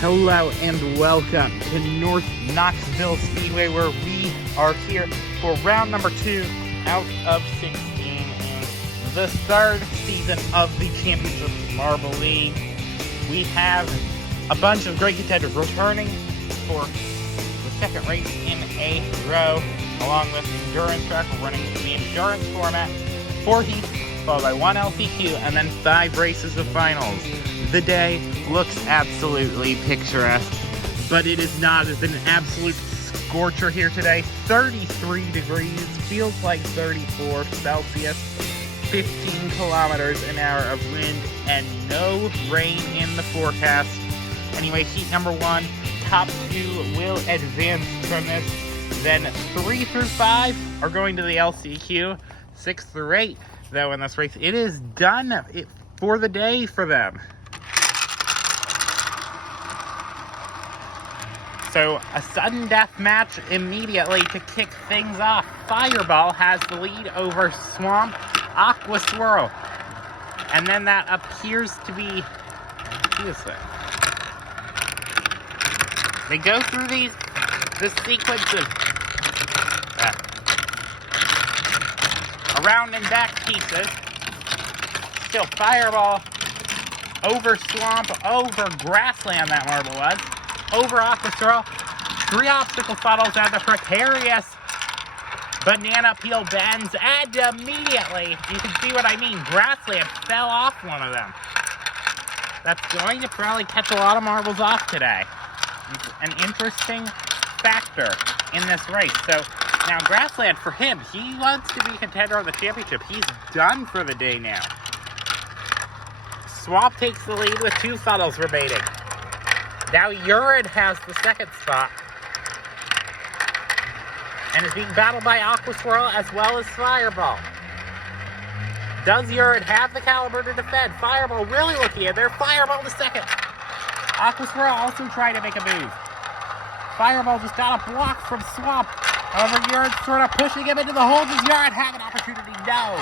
Hello and welcome to North Knoxville Speedway, where we are here for round number 2 out of 16 in the third season of the Championship Marble League. We have a bunch of great contenders returning for the second race in a row, along with the endurance track. We're running the endurance format, 4 heats, followed by 1 LCQ, and then 5 races of finals. The day looks absolutely picturesque, but it is not. It's an absolute scorcher here today. 33 degrees, feels like 34 Celsius, 15 kilometers an hour of wind, and no rain in the forecast. Anyway, heat number 1, top 2 will advance from this. Then 3 through 5 are going to the LCQ. 6 through 8, though, in this race, it is done for the day for them. So, a sudden death match immediately to kick things off. Fireball has the lead over Swamp, Aqua Swirl. And then that appears to be... They go through this sequence of around and back pieces. Still Fireball over Swamp, over Grassland, that marble was. Over Aqua Swirl, 3 obstacle funnels, and the precarious banana peel bends, and immediately, you can see what I mean, Grassland fell off one of them. That's going to probably catch a lot of marbles off today. It's an interesting factor in this race. So, now Grassland, for him, he wants to be contender on the championship. He's done for the day now. Swamp takes the lead with 2 funnels remaining. Now Urine has the second spot and is being battled by Aqua Swirl as well as Fireball. Does Urine have the caliber to defend? Fireball really looking in there. Fireball to second. Aqua Swirl also trying to make a move. Fireball just got a block from Swamp. However, Urine sort of pushing him into the hole. Does Urine have an opportunity? No.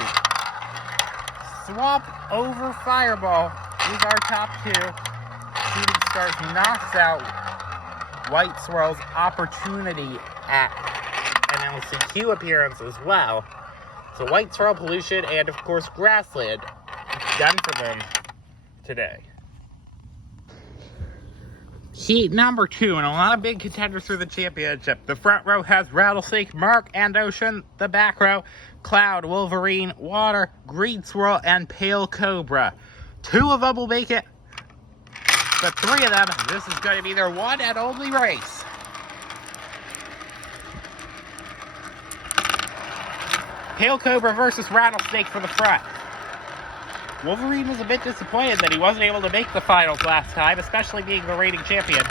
Swamp over Fireball is our top 2. Shooting Stars knocks out White Swirl's opportunity at an LCQ appearance as well. So White Swirl, Pollution, and of course Grassland done for them today. Heat number 2, and a lot of big contenders for the championship. The front row has Rattlesnake, Murk, and Ocean. The back row, Cloud, Wolverine, Water, Green Swirl, and Pale Cobra. 2 of them will make it. But 3 of them, this is going to be their one and only race. Pale Cobra versus Rattlesnake for the front. Wolverine was a bit disappointed that he wasn't able to make the finals last time, especially being the reigning champion.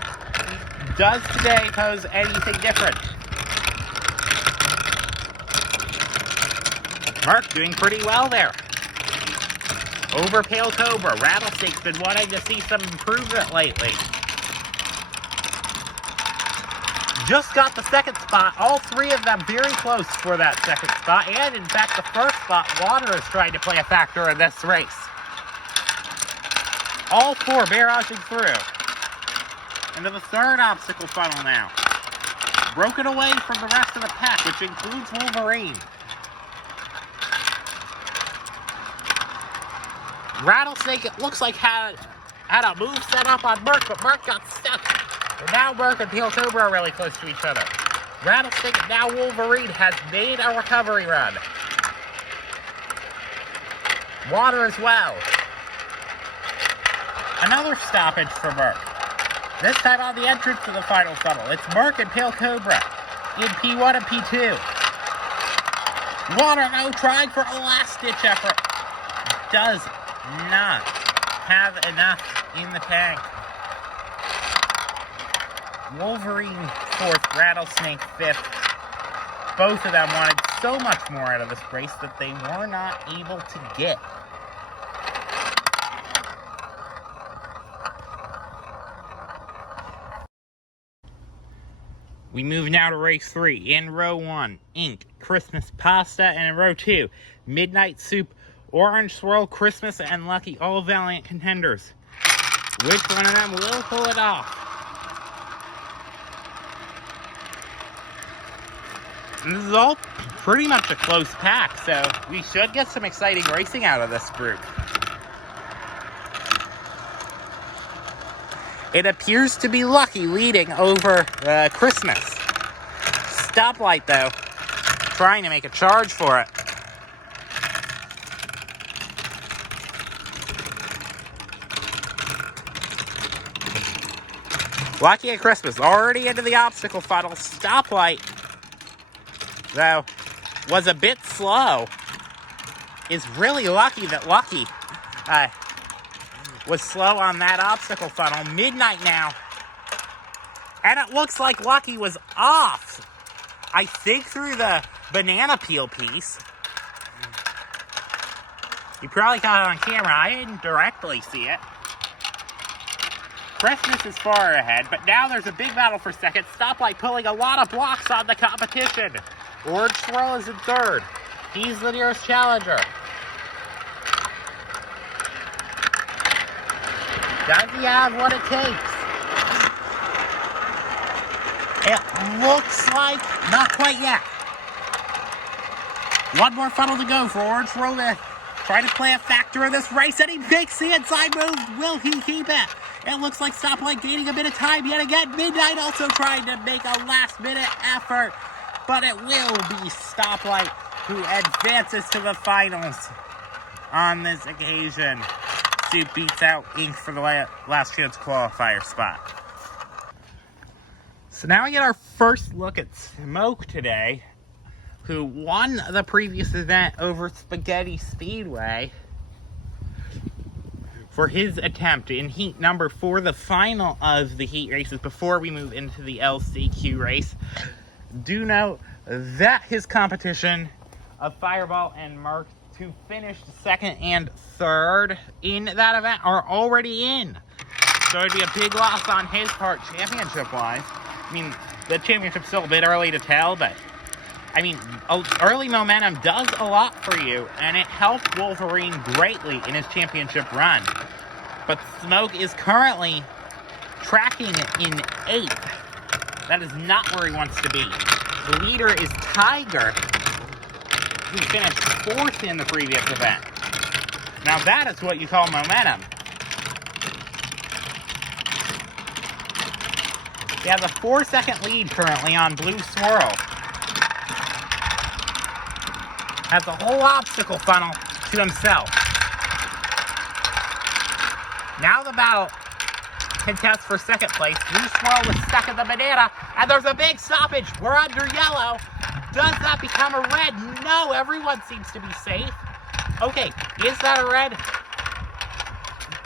Does today pose anything different? Murk doing pretty well there. Over Pale Cobra. Rattlesnake's been wanting to see some improvement lately. Just got the second spot. All 3 of them very close for that second spot. And in fact, the first spot, Water is trying to play a factor in this race. All 4 barraging through. Into the third obstacle funnel now. Broken away from the rest of the pack, which includes Wolverine. Rattlesnake, it looks like had a move set up on Murk, but Murk got stuck. And now Murk and Pale Cobra are really close to each other. Rattlesnake, now Wolverine, has made a recovery run. Water as well. Another stoppage for Murk. This time on the entrance to the final funnel. It's Murk and Pale Cobra in P1 and P2. Water, though, trying for a last-ditch effort. Does not have enough in the tank. Wolverine 4th, Rattlesnake 5th. Both of them wanted so much more out of this race that they were not able to get. We move now to race 3. In row 1, Ink, Christmas Pasta, and in row 2, Midnight Soup, Orange Swirl, Christmas, and Lucky, all valiant contenders. Which one of them will pull it off? This is all pretty much a close pack, so we should get some exciting racing out of this group. It appears to be Lucky leading over Christmas. Stoplight, though, trying to make a charge for it. Lucky at Christmas, already into the obstacle funnel. Stoplight, though, was a bit slow. It's really lucky that Lucky was slow on that obstacle funnel. Midnight now. And it looks like Lucky was off. I think through the banana peel piece. You probably caught it on camera. I didn't directly see it. Christmas is far ahead, but now there's a big battle for second. Stoplight pulling a lot of blocks on the competition. Orange Swirl is in third. He's the nearest challenger. Does he have what it takes? It looks like not quite yet. One more funnel to go for Orange Swirl to try to play a factor in this race, and he makes the inside move. Will he keep it? It looks like Stoplight gaining a bit of time yet again. Midnight also trying to make a last-minute effort, but it will be Stoplight who advances to the finals on this occasion. Suit beats out Ink for the last chance qualifier spot. So now we get our first look at Smoke today, who won the previous event over Spaghetti Speedway for his attempt in heat number 4, the final of the heat races before we move into the LCQ race. Do note that his competition of Fireball and Murk to finish second and third in that event are already in. So it'd be a big loss on his part championship-wise. I mean, the championship's still a bit early to tell, but I mean, early momentum does a lot for you, and it helped Wolverine greatly in his championship run. But Smoke is currently tracking in 8th. That is not where he wants to be. The leader is Tiger, who finished 4th in the previous event. Now that is what you call momentum. He has a 4-second lead currently on Blue Swirl. Has the whole obstacle funnel to himself. Now the battle contests for second place. Blue Swirl was stuck in the banana, and there's a big stoppage. We're under yellow. Does that become a red? No, everyone seems to be safe. Okay, is that a red?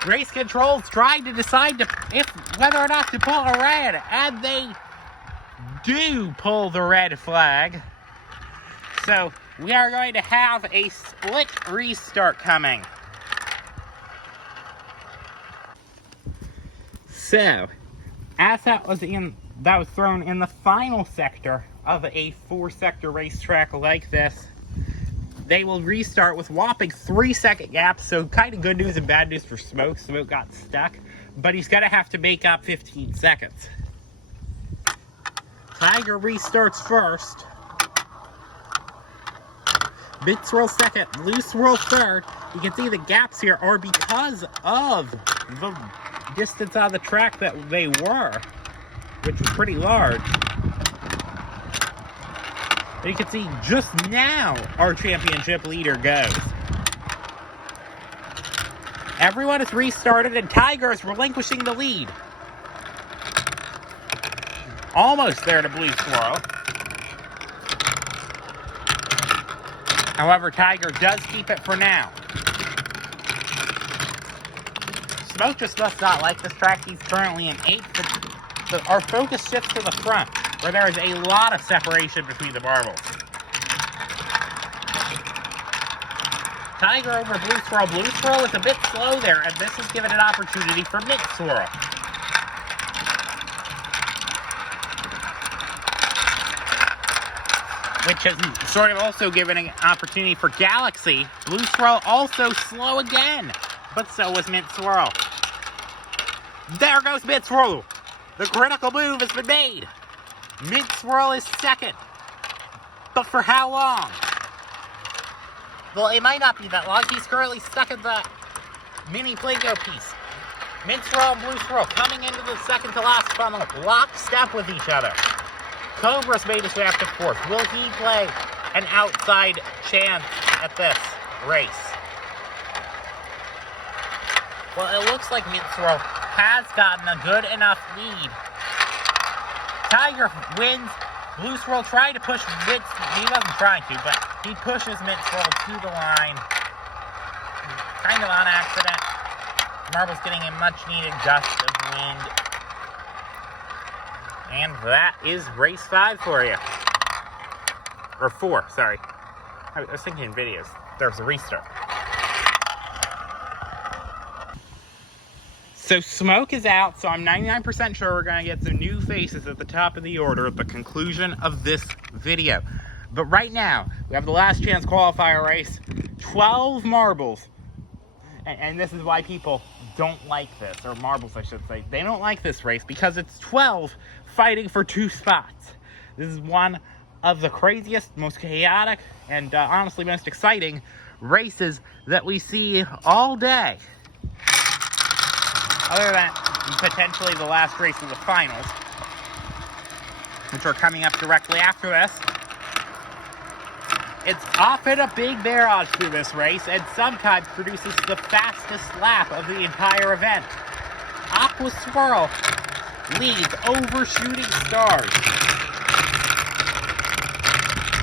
Race control's trying to decide whether or not to pull a red, and they do pull the red flag. So we are going to have a split restart coming. So, as that was thrown in the final sector of a 4-sector racetrack like this, they will restart with whopping 3-second gaps. So kind of good news and bad news for Smoke. Smoke got stuck, but he's gonna have to make up 15 seconds. Tiger restarts first. Big Swirl second, Blue Swirl third. You can see the gaps here are because of the distance on the track that they were, which was pretty large. And you can see just now our championship leader goes. Everyone has restarted and Tiger is relinquishing the lead. Almost there to Blue Swirl. However, Tiger does keep it for now. Smoke just must not like this track. He's currently in 8th. But our focus shifts to the front, where there is a lot of separation between the marbles. Tiger over Blue Swirl. Blue Swirl is a bit slow there, and this has given an opportunity for Mid Swirl. Which has sort of also given an opportunity for Galaxy. Blue Swirl also slow again, but so was Mid Swirl. There goes Mid Swirl. The critical move has been made. Mid Swirl is second. But for how long? Well, it might not be that long. He's currently stuck in the mini Play-Doh piece. Mint Swirl and Blue Swirl coming into the second to last funnel, lockstep with each other. Cobra's made his way up to fourth. Will he play an outside chance at this race? Well, it looks like Mint Swirl has gotten a good enough lead. Tiger wins. Blue Swirl trying to push Mint. He wasn't trying to, but he pushes Mint Swirl to the line. Kind of on accident. Marble's getting a much needed gust of wind. And that is race 5 for you. Or 4, sorry. I was thinking in videos. There's a restart. So smoke is out, so I'm 99% sure we're going to get some new faces at the top of the order at the conclusion of this video. But right now, we have the last chance qualifier race. 12 marbles. And this is why people don't like this, or marbles I should say. They don't like this race because it's 12 fighting for 2 spots. This is one of the craziest, most chaotic, and honestly most exciting races that we see all day. Other than potentially the last race of the finals, which are coming up directly after this. It's often a big barrage through this race, and sometimes produces the fastest lap of the entire event. Aqua Swirl leads over Shooting Stars,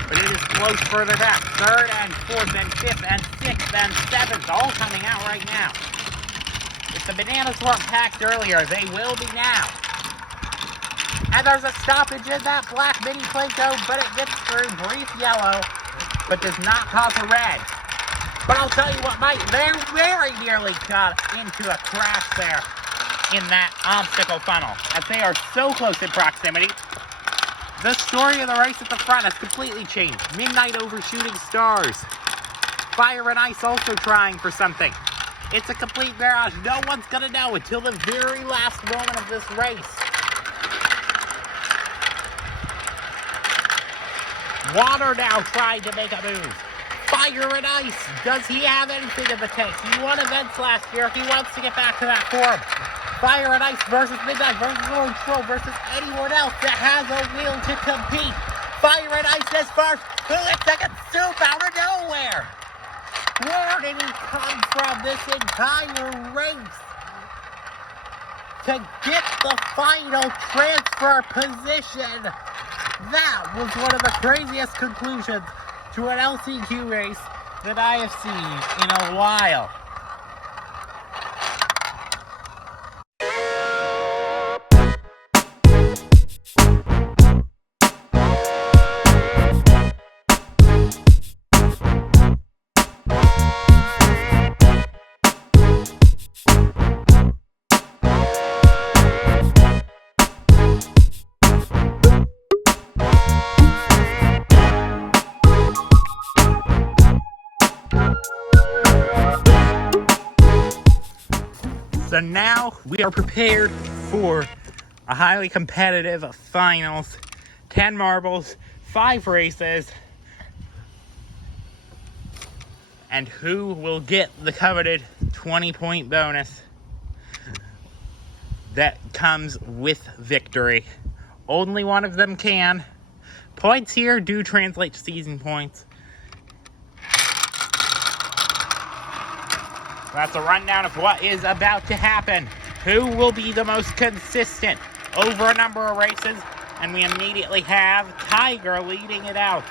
but it is close further back. Third and fourth and fifth and sixth and seventh, all coming out right now. If the bananas weren't packed earlier, they will be now. And there's a stoppage in that black mini Play-Doh, but it gets through brief yellow, but does not cause a red. But I'll tell you what, Mike, they very nearly got into a crash there in that obstacle funnel, as they are so close in proximity. The story of the race at the front has completely changed. Midnight over Shooting Stars. Fire and Ice also trying for something. It's a complete barrage. No one's going to know until the very last moment of this race. Water now trying to make a move. Fire and Ice. Does he have anything in the tank? He won events last year. He wants to get back to that form. Fire and Ice versus Midnight versus Orange Troll versus anyone else that has a will to compete. Fire and Ice is first. Who is second? Soup out of nowhere. Where did he come from this entire race to get the final transfer position? That was one of the craziest conclusions to an LCQ race that I have seen in a while. So now we are prepared for a highly competitive finals. 10 marbles, 5 races. And who will get the coveted 20-point bonus that comes with victory? Only one of them can. Points here do translate to season points. That's a rundown of what is about to happen. Who will be the most consistent over a number of races? And we immediately have Tiger leading it out.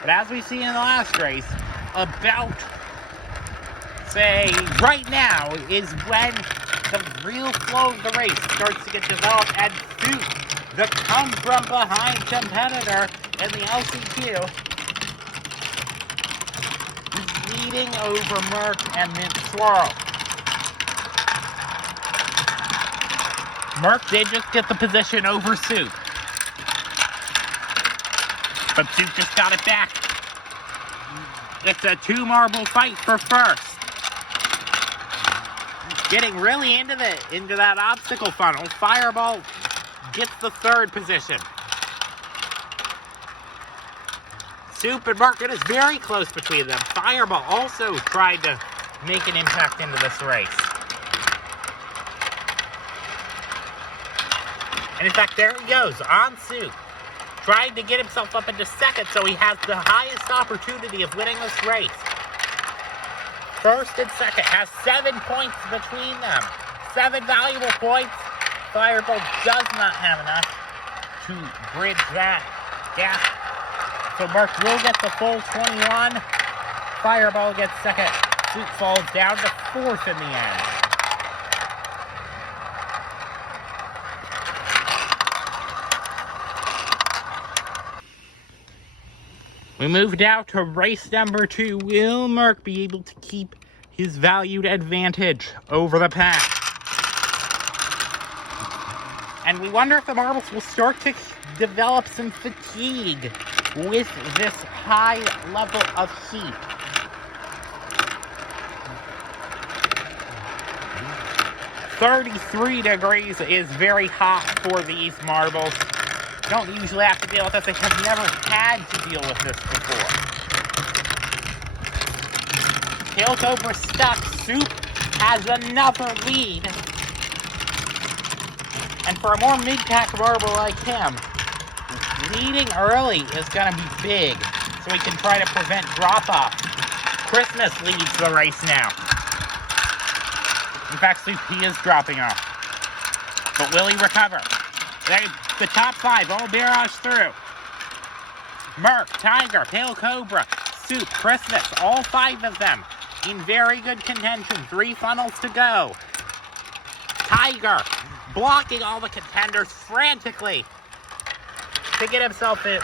But as we see in the last race, about, say, right now is when the real flow of the race starts to get developed, and Soup, the come-from-behind competitor in the LCQ, leading over Murk and Mint Swirl. Murk did just get the position over Soup, but Soup just got it back. It's a 2-marble fight for first. Getting really into that obstacle funnel. Fireball gets the 3rd position. Soup and Murk, it is very close between them. Fireball also tried to make an impact into this race. And in fact, there he goes, on Soup. Trying to get himself up into second so he has the highest opportunity of winning this race. First and second has 7 points between them. 7 valuable points. Fireball does not have enough to bridge that gap. So Murk will get the full 21. Fireball gets second. Soup falls down to 4th in the end. We move now to race number 2. Will Murk be able to keep his valued advantage over the pack? And we wonder if the marbles will start to develop some fatigue with this high level of heat. "33 degrees is very hot for these marbles. Don't usually have to deal with this. They have never had to deal with this before. Pale Cobra stuck. Soup has another lead. And for a more mid-pack marble like him, leading early is going to be big, so he can try to prevent drop-off. Christmas leads the race now. In fact, Soup, he is dropping off. But will he recover? The top 5 all barrage through. Murk, Tiger, Pale Cobra, Soup, Christmas, all 5 of them in very good contention. 3 funnels to go. Tiger blocking all the contenders frantically to get himself in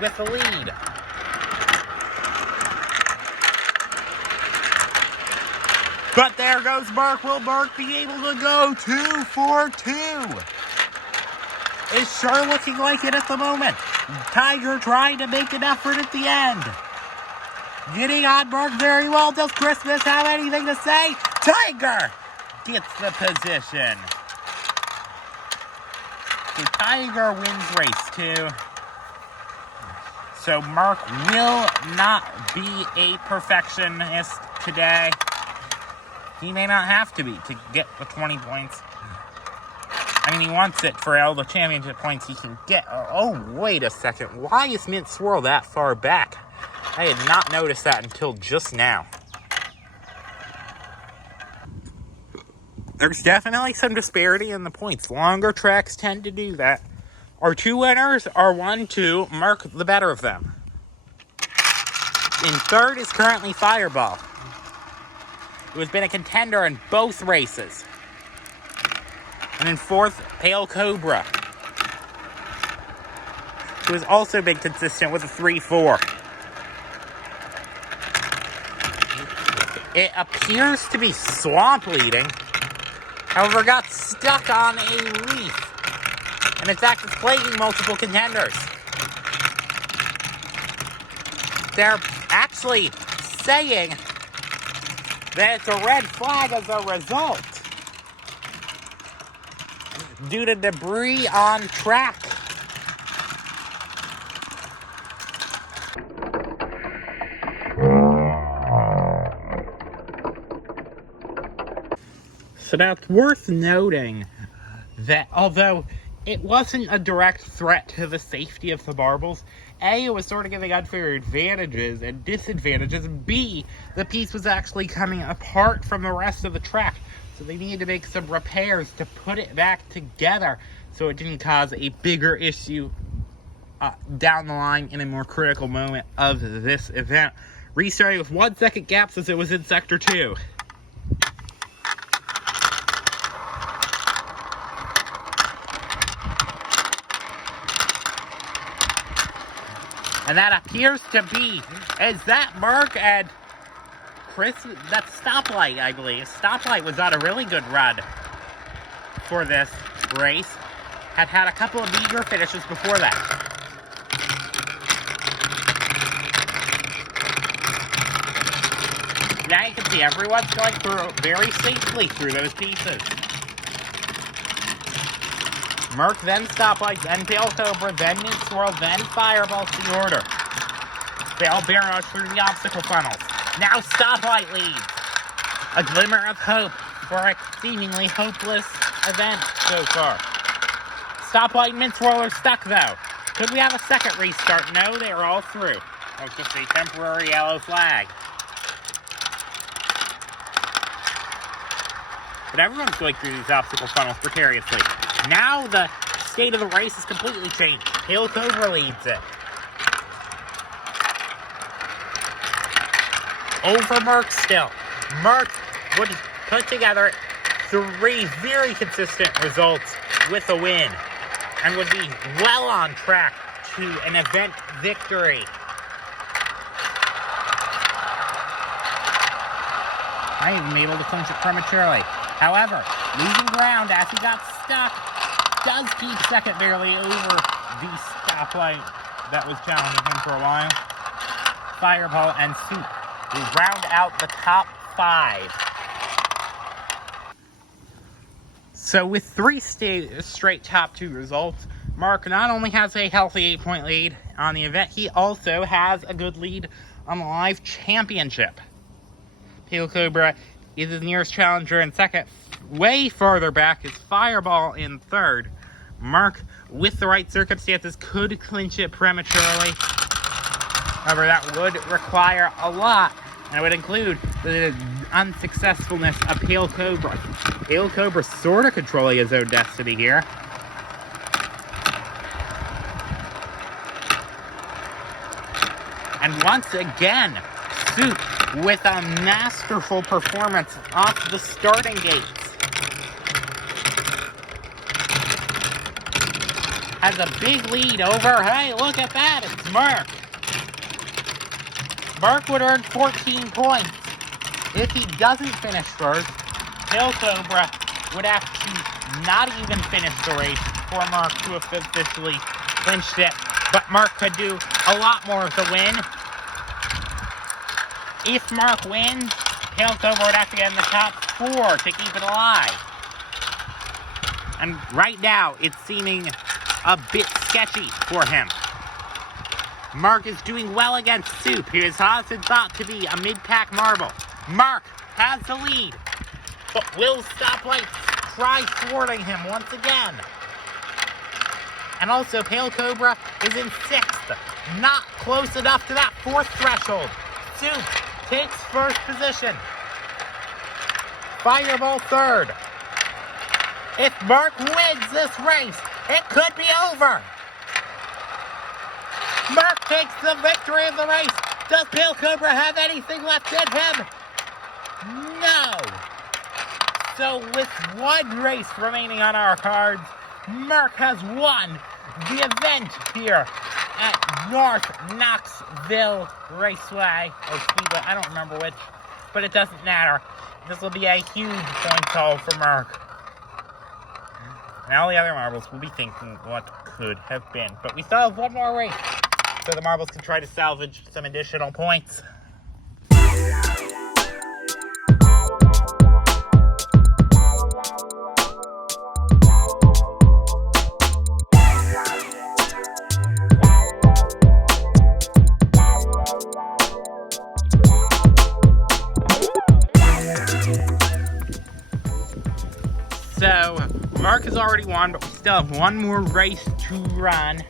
with the lead. But there goes Murk. Will Murk be able to go 2 for 2? It's sure looking like it at the moment. Tiger trying to make an effort at the end. Getting on Murk very well. Does Christmas have anything to say? Tiger gets the position. So Tiger wins race 2. So Murk will not be a perfectionist today. He may not have to be to get the 20 points. I mean, he wants it for all the championship points he can get. Oh, wait a second. Why is Mint Swirl that far back? I had not noticed that until just now. There's definitely some disparity in the points. Longer tracks tend to do that. Our 2 winners are 1-2. Murk the better of them. In 3rd is currently Fireball, who has been a contender in both races. And in 4th, Pale Cobra, who has also been consistent with a 3-4. It appears to be Swamp leading, however got stuck on a leaf. And in fact, it's plaguing multiple contenders. They're actually saying that it's a red flag as a result, due to debris on track. So now it's worth noting that although it wasn't a direct threat to the safety of the marbles, A, it was sort of giving unfair advantages and disadvantages, and B, the piece was actually coming apart from the rest of the track. So they needed to make some repairs to put it back together so it didn't cause a bigger issue down the line in a more critical moment of this event. Restarting with 1 second gap since it was in Sector 2. And that appears to be, is that Murk and Chris, that Stoplight, I believe. Stoplight was on a really good run for this race. Had a couple of meager finishes before that. Now you can see everyone's going through very safely through those pieces. Murk, then Stoplight, then Pale Cobra, then Mint Swirl, then Fireball's the order. They all barrage through the obstacle funnels. Now stoplight leads. A glimmer of hope for a seemingly hopeless event so far. Stoplight and mince roller stuck though. Could we have a second restart? No, they are all through. That's just a temporary yellow flag. But everyone's going through these obstacle funnels precariously. Now the state of the race is completely changed. Pale Cobra leads it. Over Murk still. Murk would put together 3 very consistent results with a win and would be well on track to an event victory. I even be able to clinch it prematurely. However, losing ground as he got stuck does keep second barely over the stoplight that was challenging him for a while. Fireball and Soup will round out the top 5. So with 3 straight top 2 results, Murk not only has a healthy 8-point lead on the event, he also has a good lead on the live championship. Pale Cobra is his nearest challenger in second. Way farther back is Fireball in third. Murk, with the right circumstances, could clinch it prematurely. However, that would require a lot, and it would include the unsuccessfulness of Pale Cobra. Pale Cobra sort of controlling his own destiny here. And once again, Soup with a masterful performance off the starting gates. Has a big lead over, hey, look at that, it's Murk. Murk would earn 14 points. If he doesn't finish first, Pale Cobra would have to not even finish the race for Murk to have officially clinched it. But Murk could do a lot more with the win. If Murk wins, Pale Cobra would have to get in the top 4 to keep it alive. And right now, it's seeming a bit sketchy for him. Murk is doing well against Soup, who is often thought to be a mid-pack marble. Murk has the lead, but will Stoplight try thwarting him once again? And also, Pale Cobra is in 6th, not close enough to that 4th threshold. Soup takes first position. Fireball 3rd. If Murk wins this race, it could be over. Murk takes the victory of the race. Does Pale Cobra have anything left in him? No. So with 1 race remaining on our cards, Murk has won the event here at North Knoxville Raceway, or Speedway, I don't remember which, but it doesn't matter. This will be a huge point haul for Murk. And all the other marbles will be thinking what could have been. But we still have 1 more race, so the marbles can try to salvage some additional points. So, Murk has already won, but we still have 1 more race to run,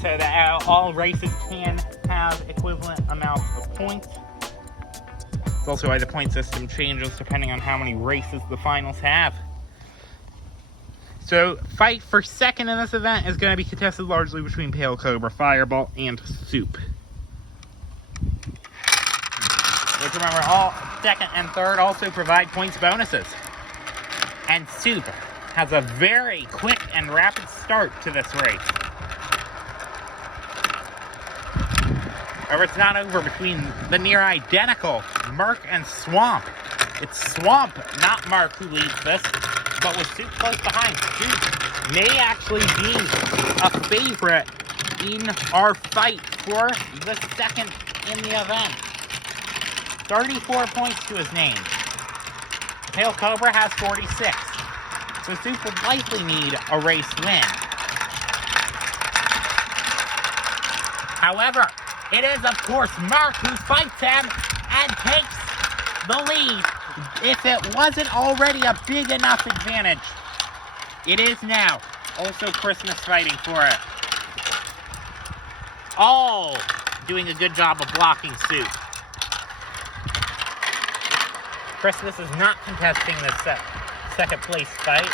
so that all races can have equivalent amounts of points. It's also why the point system changes depending on how many races the finals have. So, fight for second in this event is going to be contested largely between Pale Cobra, Fireball, and Soup. Which, remember, all second and third also provide points bonuses. And Soup has a very quick and rapid start to this race. However, it's not over between the near identical Murk and Swamp. It's Swamp, not Murk, who leads this, but with Soup close behind. Soup may actually be a favorite in our fight for the second in the event. 34 points to his name. Pale Cobra has 46. So Soup would likely need a race win. However, It is, of course, Murk who fights him and takes the lead. If it wasn't already a big enough advantage, it is now. Also Christmas fighting for it. All doing a good job of blocking Soup. Christmas is not contesting this second place fight.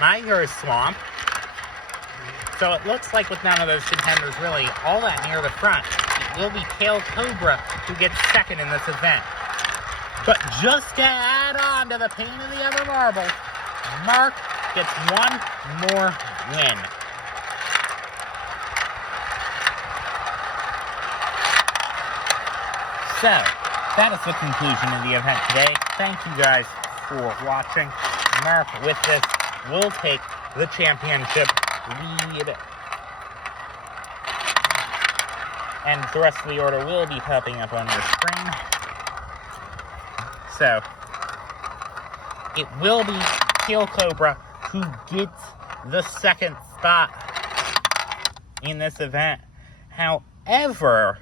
Neither is Swamp. So it looks like with none of those contenders really all that near the front, it will be Pale Cobra who gets second in this event. But just to add on to the pain of the other marble, Murk gets one more win. So, that is the conclusion of the event today. Thank you guys for watching. Murk, with this, will take the championship lead. And the rest of the order will be popping up on your screen. So, it will be Pale Cobra who gets the second spot in this event. However,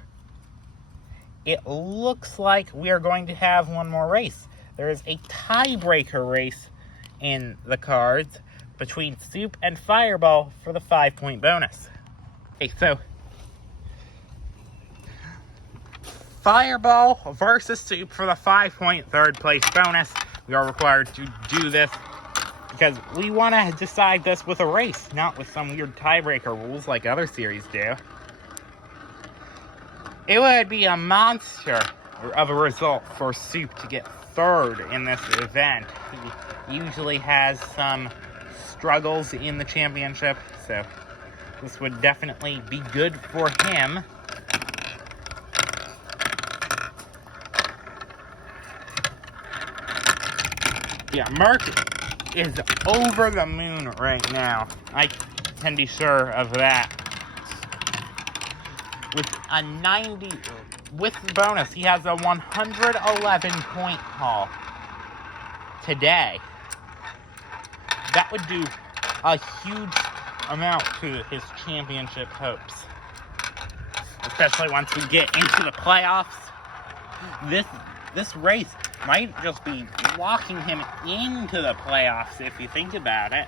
it looks like we are going to have one more race. There is a tiebreaker race in the cards between Soup and Fireball for the 5-point bonus. Okay, so Fireball versus Soup for the 5-point third place bonus. We are required to do this because we want to decide this with a race, not with some weird tiebreaker rules like other series do. It would be a monster of a result for Soup to get third in this event. He usually has some struggles in the championship, so this would definitely be good for him. Yeah, Murk is over the moon right now. I can be sure of that. With a 90, with the bonus, he has a 111-point haul today. That would do a huge amount to his championship hopes. Especially once we get into the playoffs. This race might just be locking him into the playoffs if you think about it,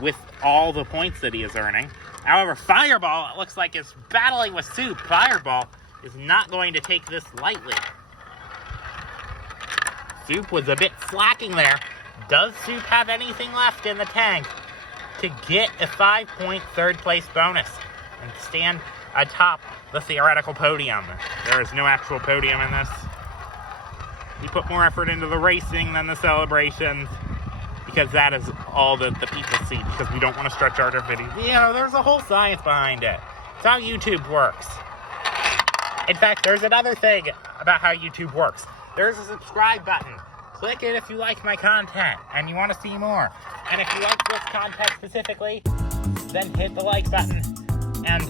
with all the points that he is earning. However, Fireball, it looks like, is battling with Soup. Fireball is not going to take this lightly. Soup was a bit slacking there. Does Soup have anything left in the tank to get a 5-point third place bonus and stand atop the theoretical podium? There is no actual podium in this. We put more effort into the racing than the celebrations, because that is all that the people see, because we don't want to stretch our videos. You know, there's a whole science behind it. It's how YouTube works. In fact, there's another thing about how YouTube works. There's a subscribe button. Click it if you like my content and you want to see more. And if you like this content specifically, then hit the like button. And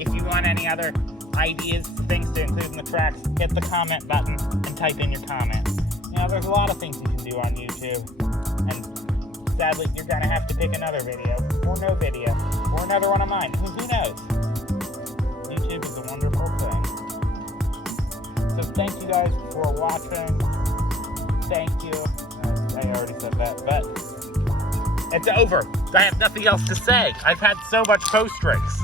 if you want any other ideas, things to include in the tracks, hit the comment button and type in your comments. You know, there's a lot of things you can do on YouTube, and sadly, you're gonna have to pick another video, or no video, or another one of mine. Who knows? YouTube is a wonderful thing. So thank you guys for watching. Thank you. I already said that, but it's over. I have nothing else to say. I've had so much post race.